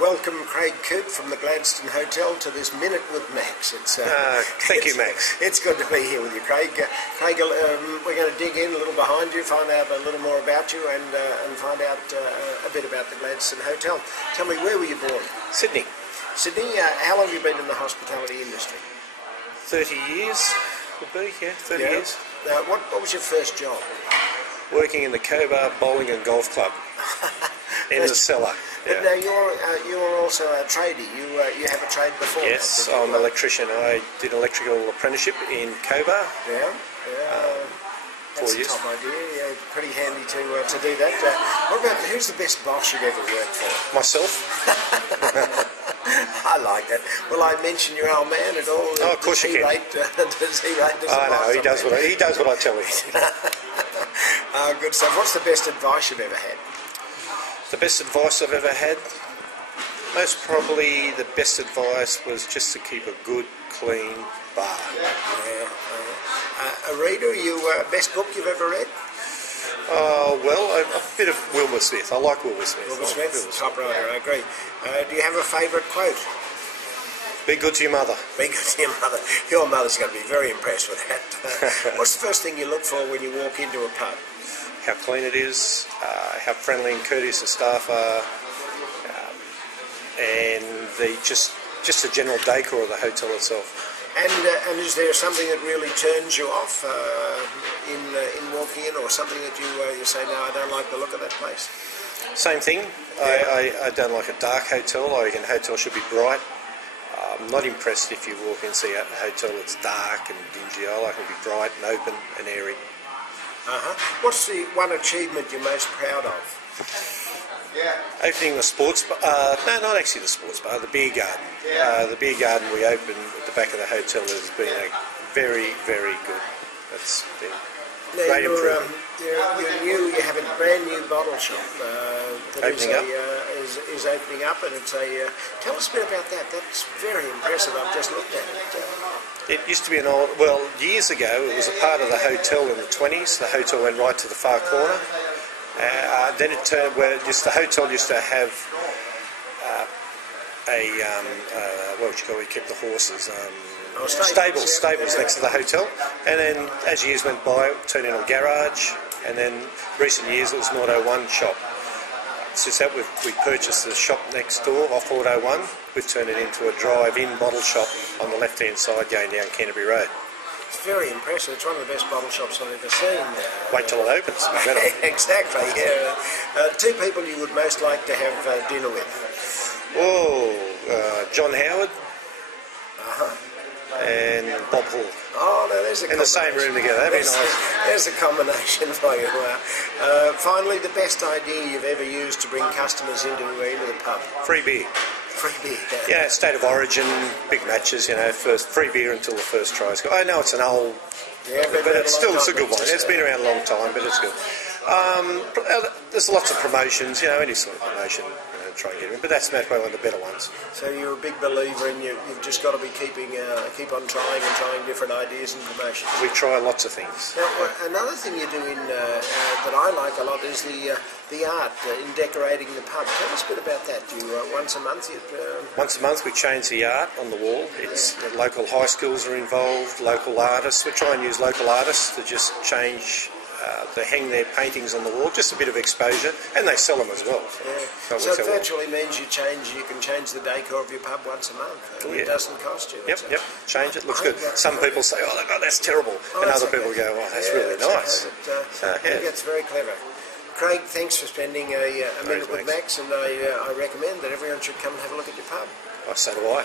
Welcome, Craig Coote from the Gladstone Hotel to this Minute with Max. Thank you, Max. It's good to be here with you, Craig. Craig, we're going to dig in a little behind you, find out a little more about you, and find out a bit about the Gladstone Hotel. Tell me, where were you born? Sydney. Sydney. How long have you been in the hospitality industry? 30 years would be, yeah, 30 years. What was your first job? Working in the Cobar Bowling and Golf Club in the cellar. But now you're also a tradie. You have a trade before. Yes, I'm an electrician. I did an electrical apprenticeship in Cobar. Yeah. 4 years. That's a top idea. Yeah, pretty handy to do that. What about who's the best boss you've ever worked for? Myself. I like that. Will I mention your old man at all? Oh, of course you can. Does he rate? I know. He does what I tell him. Good stuff. What's the best advice you've ever had? The best advice I've ever had? Most probably the best advice was just to keep a good, clean bar. Yeah. A reader, best book you've ever read? Well, a bit of Wilbur Smith. I like Wilbur Smith. Wilbur Smith, top writer, I agree. Do you have a favourite quote? Be good to your mother. Be good to your mother. Your mother's going to be very impressed with that. What's the first thing you look for when you walk into a pub? How clean it is, how friendly and courteous the staff are, and just the general decor of the hotel itself. And is there something that really turns you off in walking in, or something that you say, no, I don't like the look of that place? Same thing. Yeah. I don't like a dark hotel. I think a hotel should be bright. I'm not impressed if you walk in and see a hotel that's dark and dingy. I like it to be bright and open and airy. What's the one achievement you're most proud of? Opening the sports bar. No, not actually the sports bar, the beer garden. The beer garden we opened at the back of the hotel has been very, very good. That's been great improvement. You have a brand new bottle shop that is opening up, and it's tell us a bit about that. That's very impressive. I've just looked at it. It used to be years ago it was a part of the hotel in the 20s. The hotel went right to the far corner. Then it turned where the hotel used to have what would you call it? Kept the horses. Stables next to the hotel. And then as years went by, it turned into a garage. And then recent years it was an Auto One shop. Since that we purchased the shop next door off Auto One. We've turned it into a drive-in bottle shop on the left-hand side going down Canterbury Road. It's very impressive. It's one of the best bottle shops I've ever seen. Wait till it opens. Exactly, yeah. Two people you would most like to have dinner with? John Howard and Bob Hall. Oh, no, there's a in the same room together. That'd be nice. There's a combination for you. Finally, the best idea you've ever used to bring customers into the pub? Free beer. Free beer. Yeah, State of Origin, big matches, first free beer until the first tries. I know it's an old, but it's a good one. It's been around a long time, but it's good. There's lots of promotions, any sort of promotion, try and get in, but that's probably one of the better ones. So you're a big believer in you've just got to be keep on trying different ideas and promotions. We try lots of things. Now, another thing you do that I like a lot is the art in decorating the pub. Tell us a bit about that. Once a month? Once a month we change the art on the wall. It's local high schools are involved, local artists. We try and use local artists to just change. They hang their paintings on the wall, just a bit of exposure, and they sell them as well. Yeah. So it virtually means you can change the decor of your pub once a month. It doesn't cost you. Yep. Change it. Looks good. Some people say, "Oh, God, that's terrible," and other people go, "Oh, that's really nice." I think it's very clever. Craig, thanks for spending a minute with Max, and I recommend that everyone should come and have a look at your pub. Oh, so do I.